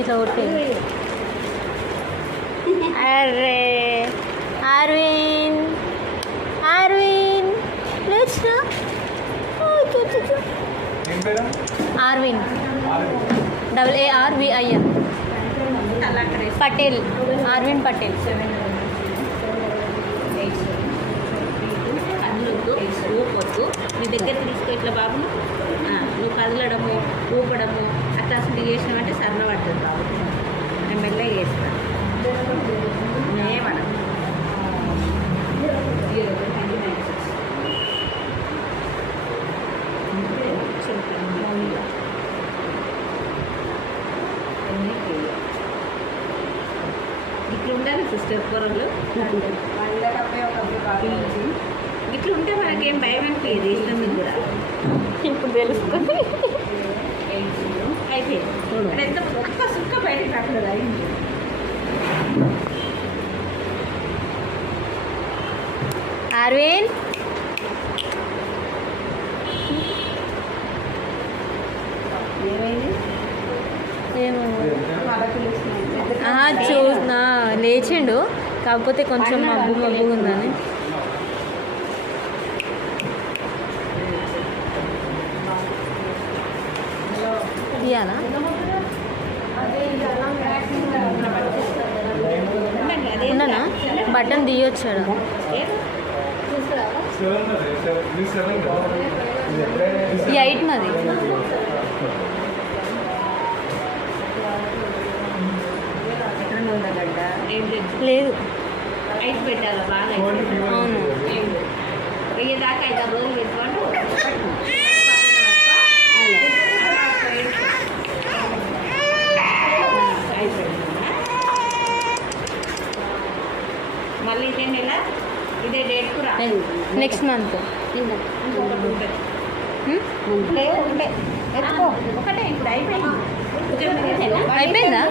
ఇట్లా కొట్టే. అరే అరవింద్ అరవింద్ లేచినా. అరవింద్ ARVIN పటేల్. అరవింద్ పటేల్. ఊపొద్దు నీ దగ్గర తీసుకో ఇట్లా బాబు. నువ్వు కదలడము ఊపడము అట్లా అసలు చేసినామంటే సరళ పడుతుంది బాబు. నేను మెల్లగా చేస్తాను. ఏమన్నా ఇట్లా ఉండాలి సిస్టర్ కూరలు. ఇట్లా ఉంటే మనకేం భయం అనిపించదు. ఇష్టం కూడా ఇప్పుడు తెలుస్తుంది. అయిపోయింది. ఎంత ఒక్క సుక్క బయటకు రాకూడదు. అయింది. అరవింద్ ఏమో చూసిన లేచిండు, కాకపోతే కొంచెం మబ్బు మబ్బు ఉందని. తీయాలా? ఉన్నానా? బటన్ తీయొచ్చాడు. 8 నాది. లేదు 8 పెట్టాలా? బాగా అవును. 1000 దాకా 5 రోజులు పెట్టుకోండి. మళ్ళీ ఇదే నెల ఇదే డేట్ కూడా నెక్స్ట్ మంత్ ఇంకొకటి ఉంటుంది. ఒకటే ఇప్పుడు అయిపోయింది. అయిపోయిందా?